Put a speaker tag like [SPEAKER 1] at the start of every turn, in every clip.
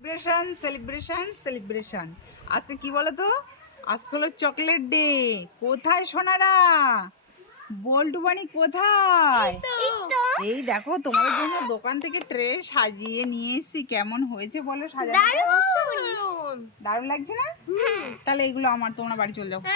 [SPEAKER 1] Celebration celebration celebration. আজকে কি বলো তো, আজকে হলো চকলেট ডে। কোথায় সোনারা? বল্টু বানি কোথায়? এই দেখো তোমাদের জন্য দোকান থেকে ট্রে সাজিয়ে নিয়ে এসেছি। কেমন হয়েছে বলো সাজানো? দারুণ লাগছে না? তাহলে এগুলো আমার, তোমরা বাড়ি চলে যাও।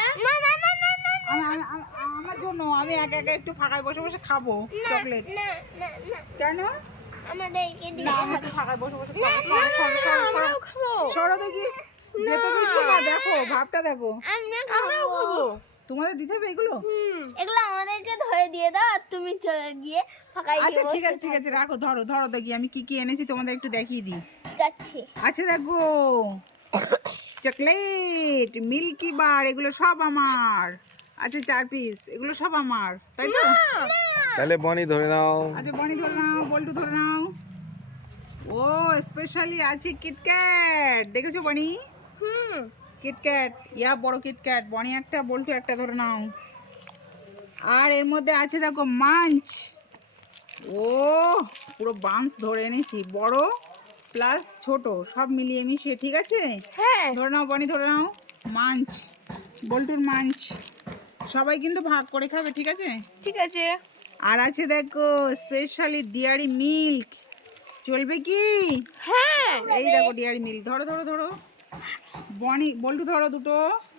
[SPEAKER 1] আমার জন্য আমি একা একা একটু ফাঁকায় বসে বসে খাবো চকলেট। কেন?
[SPEAKER 2] আমাদেরকে দিতে
[SPEAKER 1] না, আমি একটু ফাঁকায় বসে বসে খাবো। সরো দেখি, যেতে দিচ্ছি না। দেখো ভাবটা দেখো,
[SPEAKER 2] আমরাও খাবো।
[SPEAKER 1] তোমাদের দিতে হবে এগুলো।
[SPEAKER 2] এগুলো আমাদেরকে ধরে দিয়ে দাও আর তুমি চলে গিয়ে ফাঁকায়
[SPEAKER 1] আচ্ছা ঠিক আছে ঠিক আছে, রাখো, ধরো ধরো দেখি আমি কি কি এনেছি তোমাদের একটু দেখিয়ে দিই।
[SPEAKER 2] ঠিক আছে।
[SPEAKER 1] আচ্ছা দেখো, চকলেট, মিল্কি বার, এগুলো সব আমার। আচ্ছা 4 পিস, এগুলো সব আমার, তাই তো?
[SPEAKER 3] তাহলে বনি ধরে নাও।
[SPEAKER 1] আচ্ছা বনি ধরে নাও, বল্টু ধরে নাও। ও স্পেশালি আছে কিটক্যাট, দেখেছো বনি? কিটক্যাট, ইয়া বড় কিটক্যাট। বনি একটা, বল্টু একটা ধরে নাও। আর এর মধ্যে আছে দেখো মাঞ্চ। ও পুরো বাঞ্চ ধরে এনেছি, বড় প্লাস ছোট সব মিলিয়ে মিশিয়ে, ঠিক আছে?
[SPEAKER 2] হ্যাঁ।
[SPEAKER 1] ধরে নাও বনি, ধরে নাও। মাঞ্চ, বল্টুর মাঞ্চ। সবাই কিন্তু ভাগ করে খাবে, ঠিক আছে?
[SPEAKER 2] ঠিক আছে।
[SPEAKER 1] আর আছে দেখো স্পেশালি ডিয়ারি মিল্ক, চলবে কি?
[SPEAKER 2] হ্যাঁ।
[SPEAKER 1] এই দেখো ডিয়ারি মিল্ক, ধরো ধরো ধরো। বনি, বল্টু ধরো দুটো।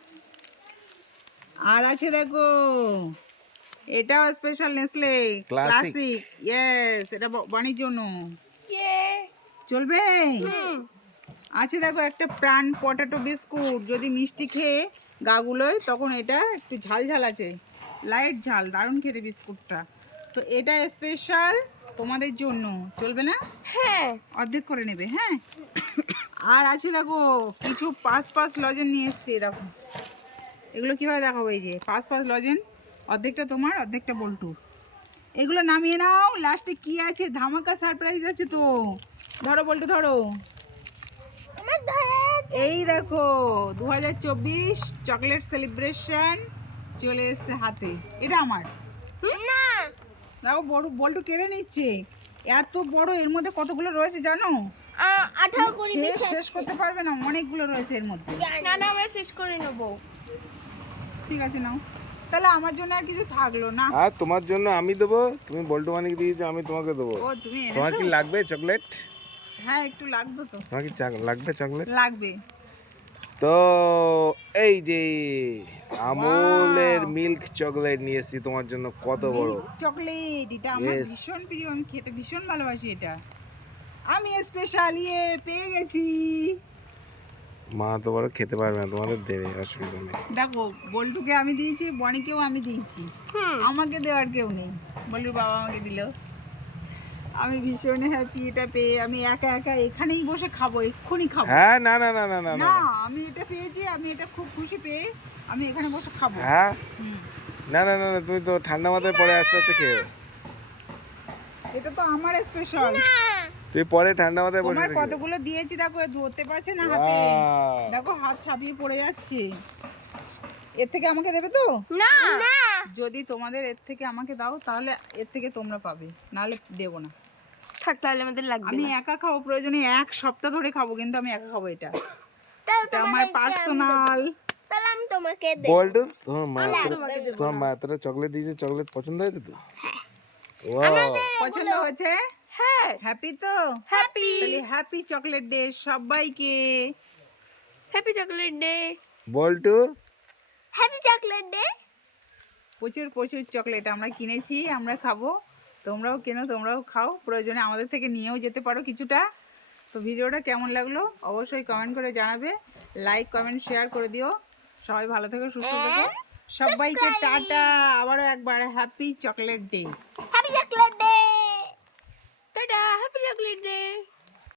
[SPEAKER 1] আর আছে দেখো, এটাও স্পেশাল নেসলে ক্লাসিক, ইয়েস, এটা বনির জন্য, চলবে? আছে দেখো একটা প্রাণ পটেটো বিস্কুট, যদি মিষ্টি খেয়ে গাগুলোয় তখন এটা একটু ঝাল ঝাল আছে, লাইট ঝাল, দারুণ খেতে বিস্কুটটা। তো এটা স্পেশাল তোমাদের জন্য, চলবে না?
[SPEAKER 2] হ্যাঁ।
[SPEAKER 1] অর্ধেক করে নেবে, হ্যাঁ। আর আছে দেখো কিছু পাঁচ লজেন নিয়ে এসছি, দেখো এগুলো কিভাবে দেখাবো। এই যে পাঁচ লজেন, অর্ধেকটা তোমার অর্ধেকটা বল্টুর। এগুলো নামিয়ে নাও, লাস্টে কি আছে ধামাকা সারপ্রাইজ আছে তো। ধরো বল্টু ধরো। এই দেখো 2024 চকলেট সেলিব্রেশন চলে এসছে হাতে, এটা আমার। দেখো বড় বল্টু কেড়ে নিচ্ছে, এত বড়, এর মধ্যে কতগুলো রয়েছে জানো?
[SPEAKER 2] 18
[SPEAKER 1] শেষ করতে পারবে না, অনেকগুলো রয়েছে এর মধ্যে।
[SPEAKER 2] না না, আমরা শেষ করে নেব।
[SPEAKER 1] ঠিক আছে নাও, তাহলে আমার জন্য আর কিছু থাকলো না।
[SPEAKER 3] আর তোমার জন্য আমি দেবো, তুমি বল্টু বানিকে দিয়েছো, আমি তোমাকে দেবো।
[SPEAKER 1] ও তুমি
[SPEAKER 3] তোমার
[SPEAKER 1] এনেছো?
[SPEAKER 3] কি লাগবে চকলেট?
[SPEAKER 1] হ্যাঁ একটু লাগবে তো।
[SPEAKER 3] তোমার কি লাগবে চকলেট?
[SPEAKER 1] লাগবে
[SPEAKER 3] তো এই যে আমুলের মিল্ক চকলেট নিয়ে এসেছি তোমার জন্য, কত বড়
[SPEAKER 1] চকলেট, এটা আমার
[SPEAKER 3] Yes.
[SPEAKER 1] ভীষণ প্রিয়, আমি খেতে ভীষণ ভালোবাসি এটা। আমি স্পেশাল পেয়ে গেছি।
[SPEAKER 3] মা তো বড় খেতে পারবে না, তোমাদের দেবে, অসুবিধা নেই।
[SPEAKER 1] দেখো বল্টুকে আমি দিয়েছি, বনিকেও আমি দিয়েছি, আমাকে দেওয়ার কেউ নেই। বল্টুর বাবা আমাকে দিল, আমি ভীষণ হ্যাপি এটা পেয়ে। আমি একা একা এখানেই বসে খাবো, এক্ষুনি খাবো।
[SPEAKER 3] হ্যাঁ, না না না না না
[SPEAKER 1] না আমি এটা পেয়েছি, আমি এটা খুব খুশি পেয়ে আমি এখানে বসে খাবো।
[SPEAKER 3] হ্যাঁ,
[SPEAKER 1] হুম।
[SPEAKER 3] না না না না, তুমি তো ঠান্ডা মাথায় পরে আস্তে আস্তে খেয়ে,
[SPEAKER 1] এটা তো আমার স্পেশাল।
[SPEAKER 3] তুই পরে ঠান্ডা মাথায় বসে
[SPEAKER 1] তোমার
[SPEAKER 3] খেয়ে।
[SPEAKER 1] কতগুলো দিয়েছি দেখো, এ ধরতে পারছে না হাতে,
[SPEAKER 3] Wow.
[SPEAKER 1] দেখো হাত ছাপিয়ে পড়ে যাচ্ছে। এর থেকে আমাকে দেবে তো?
[SPEAKER 2] না না,
[SPEAKER 1] যদি তোমাদের এর থেকে আমাকে দাও তাহলে এর থেকে তোমরা পাবে, নাহলে দেবো না।
[SPEAKER 2] থাক তাহলে আমাদের লাগবে
[SPEAKER 1] আমি
[SPEAKER 2] না।
[SPEAKER 1] একা খাবো, প্রয়োজনে 1 সপ্তাহ ধরে খাবো, কিন্তু আমি একা খাবো এটা।
[SPEAKER 2] তাহলে
[SPEAKER 1] এটা আমার পার্সোনাল।
[SPEAKER 2] তাহলে আমি তোমাকে দেব।
[SPEAKER 3] বল্টু, তোমার মা
[SPEAKER 2] না।
[SPEAKER 3] তোরা চকলেট দিয়েছে, চকলেট পছন্দ হয়েছে তো?
[SPEAKER 2] হ্যাঁ।
[SPEAKER 3] Wow.
[SPEAKER 1] পছন্দ হয়েছে?
[SPEAKER 2] হ্যাঁ।
[SPEAKER 1] হ্যাপি তো?
[SPEAKER 2] হ্যাপি
[SPEAKER 1] তাহলে হ্যাপি চকলেট ডে সবাইকে।
[SPEAKER 2] Happy chocolate day.
[SPEAKER 3] Boltu,
[SPEAKER 2] happy chocolate day.
[SPEAKER 1] প্রচুর প্রচুর চকলেট আমরা কিনেছি, আমরা খাবো, তোমরাও কেনো, তোমরাও খাও, প্রয়োজনে আমাদের থেকে নিয়েও যেতে পারো কিছুটা। তো ভিডিওটা কেমন লাগলো অবশ্যই কমেন্ট করে জানাবে, লাইক কমেন্ট শেয়ার করে দিও। সবাই ভালো থেকো, সুস্থ থেকো, সবাইকে টাটা। আবারও একবার happy chocolate day.
[SPEAKER 2] Happy chocolate day. Tata, happy chocolate day.